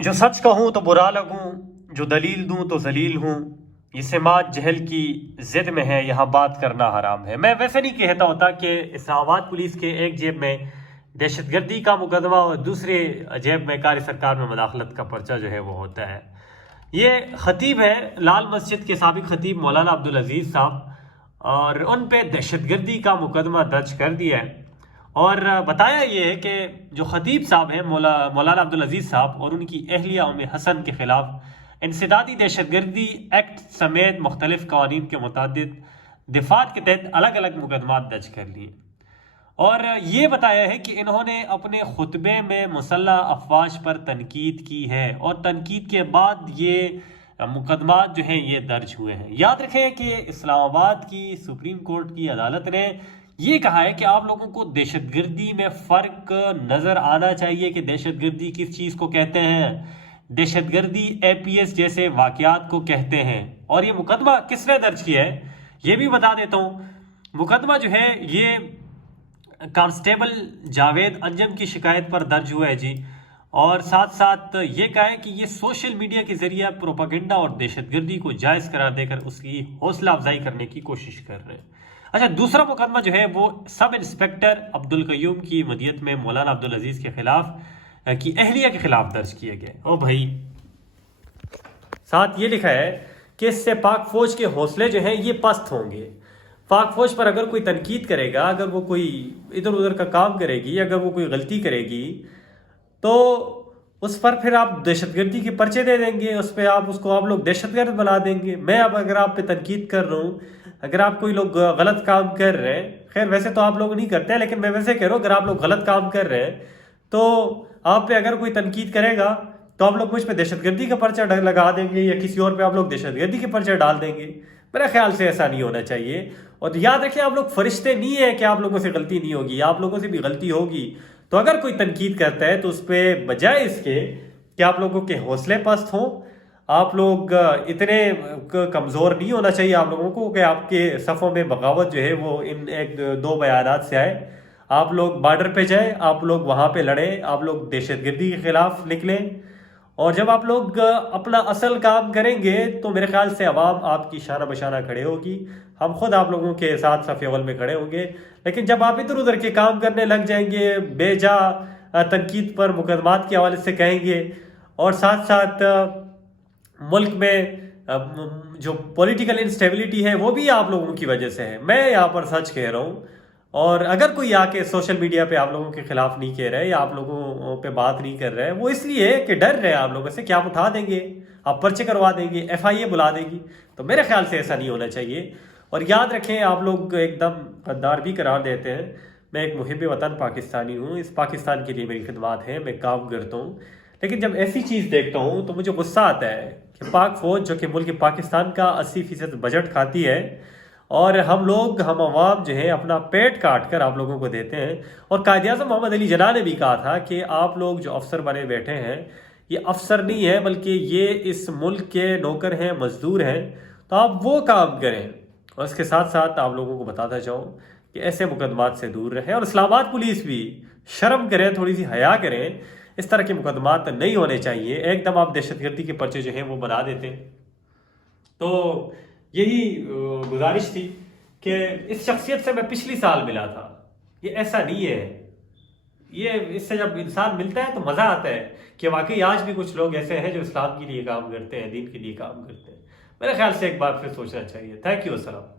جو سچ کہوں تو برا لگوں، جو دلیل دوں تو ذلیل ہوں، یہ سماج جہل کی ضد میں ہے، یہاں بات کرنا حرام ہے۔ میں ویسے نہیں کہتا ہوتا کہ اسلام آباد پولیس کے ایک جیب میں دہشت گردی کا مقدمہ اور دوسرے جیب میں کار سرکار میں مداخلت کا پرچہ جو ہے وہ ہوتا ہے۔ یہ خطیب ہے لال مسجد کے سابق خطیب مولانا عبدالعزیز صاحب، اور ان پہ دہشت گردی کا مقدمہ درج کر دیا ہے، اور بتایا یہ ہے کہ جو خطیب صاحب ہیں مولانا عبدالعزیز صاحب اور ان کی اہلیہ ام حسن کے خلاف انسدادی دہشت گردی ایکٹ سمیت مختلف قوانین کے متعدد دفعات کے تحت الگ الگ مقدمات درج کر لیے، اور یہ بتایا ہے کہ انہوں نے اپنے خطبے میں مسلح افواج پر تنقید کی ہے، اور تنقید کے بعد یہ مقدمات جو ہیں یہ درج ہوئے ہیں۔ یاد رکھیں کہ اسلام آباد کی سپریم کورٹ کی عدالت نے یہ کہا ہے کہ آپ لوگوں کو دہشت گردی میں فرق نظر آنا چاہیے کہ دہشت گردی کس چیز کو کہتے ہیں۔ دہشت گردی اے پی ایس جیسے واقعات کو کہتے ہیں۔ اور یہ مقدمہ کس نے درج کیا ہے یہ بھی بتا دیتا ہوں۔ مقدمہ جو ہے یہ کانسٹیبل جاوید انجم کی شکایت پر درج ہوا ہے جی، اور ساتھ ساتھ یہ کہا ہے کہ یہ سوشل میڈیا کے ذریعہ پروپیگنڈا اور دہشت گردی کو جائز قرار دے کر اس کی حوصلہ افزائی کرنے کی کوشش کر رہے ہیں۔ اچھا، دوسرا مقدمہ جو ہے وہ سب انسپیکٹر عبدالقیوم کی مدیت میں مولانا عبدالعزیز کے خلاف کی اہلیہ کے خلاف درج کیے گئے۔ او بھائی، ساتھ یہ لکھا ہے کہ اس سے پاک فوج کے حوصلے جو ہیں یہ پست ہوں گے۔ پاک فوج پر اگر کوئی تنقید کرے گا، اگر وہ کوئی ادھر ادھر کا کام کرے گی، اگر وہ کوئی غلطی کرے گی، تو اس پر پھر آپ دہشت گردی کے پرچے دے دیں گے، اس پہ اس کو لوگ دہشت گرد بنا دیں گے۔ میں اب اگر آپ پہ تنقید کر رہا ہوں، اگر آپ کوئی لوگ غلط کام کر رہے ہیں، خیر ویسے تو آپ لوگ نہیں کرتے ہیں، لیکن میں ویسے کہہ رہا ہوں اگر آپ لوگ غلط کام کر رہے ہیں تو آپ پہ اگر کوئی تنقید کرے گا تو آپ لوگ مجھ پہ دہشت گردی کا پرچہ لگا دیں گے، یا کسی اور پہ آپ لوگ دہشت گردی کے پرچہ ڈال دیں گے۔ میرے خیال سے ایسا نہیں ہونا چاہیے۔ اور یاد رکھیں، آپ لوگ فرشتے نہیں ہیں کہ آپ لوگوں سے غلطی نہیں ہوگی، آپ لوگوں سے بھی غلطی ہوگی۔ تو اگر کوئی تنقید کرتا ہے تو اس پہ بجائے اس کے کہ آپ لوگوں کے حوصلے پست ہوں، آپ لوگ اتنے کمزور نہیں ہونا چاہیے آپ لوگوں کو کہ آپ کے صفوں میں بغاوت جو ہے وہ ان ایک دو بیانات سے آئے۔ آپ لوگ بارڈر پہ جائیں، آپ لوگ وہاں پہ لڑیں، آپ لوگ دہشت گردی کے خلاف نکلیں، اور جب آپ لوگ اپنا اصل کام کریں گے تو میرے خیال سے عوام آپ کی شانہ بشانہ کھڑے ہوگی، ہم خود آپ لوگوں کے ساتھ صف اول میں کھڑے ہوں گے۔ لیکن جب آپ ادھر ادھر کے کام کرنے لگ جائیں گے، بے جا تنقید پر مقدمات کے حوالے سے کہیں گے، اور ساتھ ساتھ ملک میں جو پولیٹیکل انسٹیبلٹی ہے وہ بھی آپ لوگوں کی وجہ سے ہے۔ میں یہاں پر سچ کہہ رہا ہوں، اور اگر کوئی آ کے سوشل میڈیا پہ آپ لوگوں کے خلاف نہیں کہہ رہے یا آپ لوگوں پہ بات نہیں کر رہے، وہ اس لیے کہ ڈر رہے آپ لوگوں سے کہ آپ اٹھا دیں گے، آپ پرچے کروا دیں گے، ایف آئی اے بلا دے گی۔ تو میرے خیال سے ایسا نہیں ہونا چاہیے۔ اور یاد رکھیں، آپ لوگ ایک دم غدار بھی قرار دیتے ہیں۔ میں ایک محب وطن پاکستانی ہوں، اس پاکستان کے لیے میری خدمات ہیں، میں کام کرتا ہوں، لیکن جب ایسی چیز دیکھتا ہوں تو مجھے غصہ آتا ہے کہ پاک فوج جو کہ ملک پاکستان کا 80% بجٹ کھاتی ہے، اور ہم عوام جو ہے اپنا پیٹ کاٹ کر آپ لوگوں کو دیتے ہیں۔ اور قائد اعظم محمد علی جناح نے بھی کہا تھا کہ آپ لوگ جو افسر بنے بیٹھے ہیں یہ افسر نہیں ہے، بلکہ یہ اس ملک کے نوکر ہیں، مزدور ہیں، تو آپ وہ کام کریں۔ اور اس کے ساتھ ساتھ آپ لوگوں کو بتاتا جاؤں کہ ایسے مقدمات سے دور رہیں، اور اسلام آباد پولیس بھی شرم کریں، تھوڑی سی حیا کریں، اس طرح کے مقدمات نہیں ہونے چاہیے۔ ایک دم آپ دہشت گردی کے پرچے جو ہیں وہ بنا دیتے ہیں۔ تو یہی گزارش تھی کہ اس شخصیت سے میں پچھلی سال ملا تھا، یہ ایسا نہیں ہے۔ یہ اس سے جب انسان ملتا ہے تو مزہ آتا ہے کہ واقعی آج بھی کچھ لوگ ایسے ہیں جو اسلام کے لیے کام کرتے ہیں، دین کے لیے کام کرتے ہیں۔ میرے خیال سے ایک بار پھر سوچنا چاہیے۔ تھینک یو، السلام۔